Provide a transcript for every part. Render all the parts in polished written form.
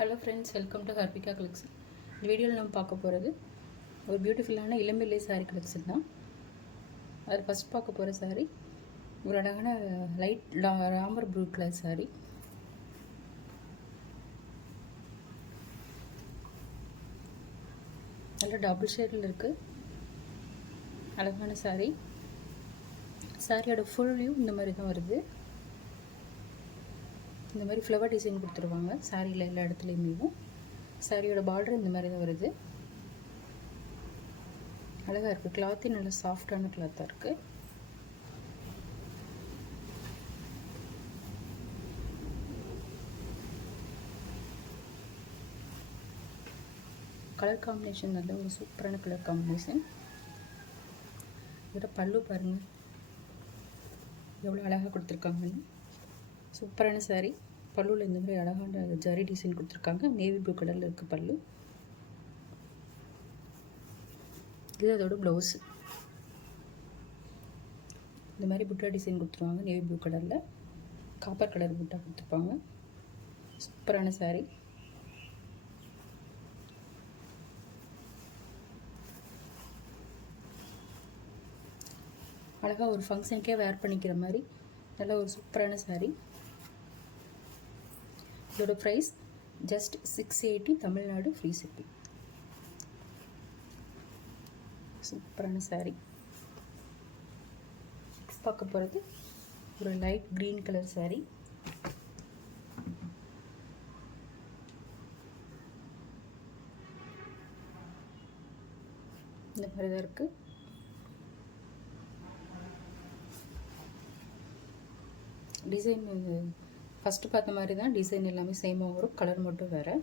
Hello friends, welcome to Harbika collection. இந்த வீடியோவில் நம்ம பார்க்க போகிறது ஒரு பியூட்டிஃபுல்லான இளம்பிள்ளை சாரீ கலெக்ஷன் தான். அது ஃபஸ்ட் பார்க்க போகிற சாரீ ஒரு அழகான light Ramar blue colour sari. நல்ல டபுள் ஷேடில் இருக்குது. அழகான சாரீ. சாரியோட ஃபுல் வியூ இந்த மாதிரி தான் வருது. இந்த மாதிரி ஃப்ளவர் டிசைன் கொடுத்துருவாங்க சாரியில் எல்லா இடத்துலையுமே. சாரியோட பார்டர் இந்த மாதிரி தான் வருது. அழகாக இருக்குது. கிளாத்தே நல்ல சாஃப்டான கிளாத்தாக இருக்குது. கலர் காம்பினேஷன் நல்ல ஒரு சூப்பரான கலர் காம்பினேஷன். இதோட பல்லு பாருங்கள் எவ்வளோ அழகாக கொடுத்துருக்காங்கன்னு. சூப்பரான சாரீ. பல்லுவில் இந்த மாதிரி அழகான ஜரி டிசைன் கொடுத்துருக்காங்க. நேவி ப்ளூ கலரில் இருக்குது பல்லு. இது அதோட ப்ளவுஸு. இந்த மாதிரி புட்டா டிசைன் கொடுத்துருவாங்க. நேவி ப்ளூ கலரில் காப்பர் கலர் புட்டா கொடுத்துருப்பாங்க. சூப்பரான சாரீ. அழகாக ஒரு ஃபங்க்ஷனுக்கே வேர் பண்ணிக்கிற மாதிரி நல்ல ஒரு சூப்பரான சாரீ. இதோட price just 680, Tamil Nadu free shipping. சூப்பரான சாரீ. பார்க்க போகிறது ஒரு லைட் க்ரீன் கலர் சாரீ. இந்த மாதிரி தான் இருக்குது. டிசைன் ஃபஸ்ட்டு பார்த்த மாதிரி தான். டிசைன் எல்லாமே சேமாக வரும். கலர் மட்டும் வேறு.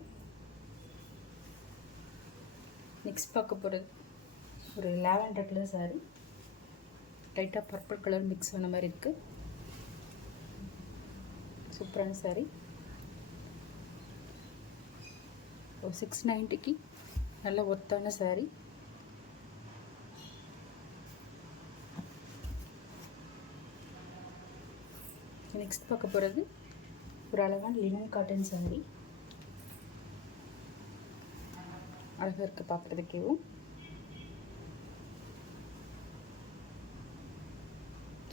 நெக்ஸ்ட் பார்க்க போகிறது ஒரு லாவெண்டர் கலர் சாரீ. லைட்டாக பர்பிள் கலர் மிக்ஸ் ஆன மாதிரி இருக்குது. சூப்பரான சாரீ. ஒரு 690க்கு நல்ல ஒர்த்தான சாரீ. நெக்ஸ்ட் பார்க்க போகிறது ஒரு அழகான லினன் காட்டன் சாரீ. அழகாக இருக்குது பார்க்குறதுக்கேவும்.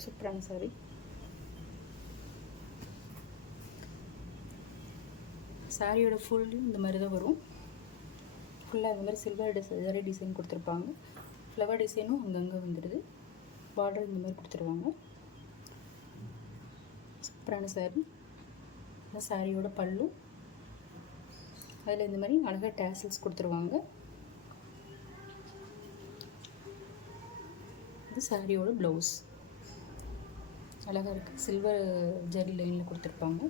சூப்பரான சாரீ. சாரியோட ஃபுல்லையும் இந்த மாதிரி தான் வரும். ஃபுல்லாக இந்த மாதிரி சில்வர் டிசைன் கொடுத்துருப்பாங்க. ஃப்ளவர் டிசைனும் அங்கங்கே வந்துடுது. பார்டர் இந்த மாதிரி கொடுத்துருவாங்க. சூப்பரான சாரீ. சாரியோட பல்லு. அதில் இந்த மாதிரி அழகாக டேசல்ஸ் கொடுத்துருவாங்க. இது சாரியோட ப்ளவுஸ். அழகாக இருக்குது. சில்வர் ஜரி லைனில் கொடுத்துருப்பாங்க.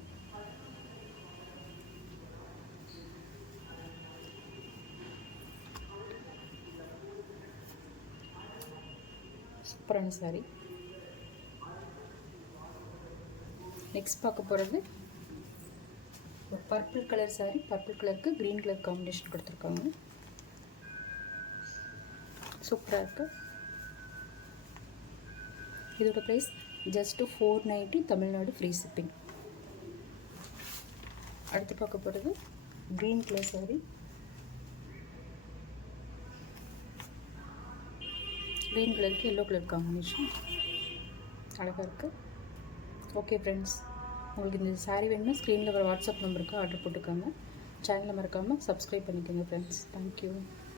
சூப்பரான சாரீ. நெக்ஸ்ட் பார்க்க போகிறது ஒரு பர்பிள் கலர் சாரீ. பர்பிள் கலருக்கு க்ரீன் கலர் காம்பினேஷன் கொடுத்துருக்காங்க. சூப்பராக இருக்குது. இதோட price just 490, Tamil Nadu free shipping. அடுத்து பார்க்க போகிறது க்ரீன் கலர் சாரீ. க்ரீன் கலருக்கு எல்லோ கலர் காம்பினேஷன் அழகாக இருக்குது. ஓகே ஃப்ரெண்ட்ஸ், உங்களுக்கு இந்த சாரீ வேணும்னா ஸ்க்ரீனில் வர வாட்ஸ்அப் நம்பருக்கு ஆர்டர் போட்டுக்கோங்க. சேனலை மறக்காமல் சப்ஸ்கிரைப் பண்ணிக்கோங்க ஃப்ரெண்ட்ஸ். தேங்க்யூ.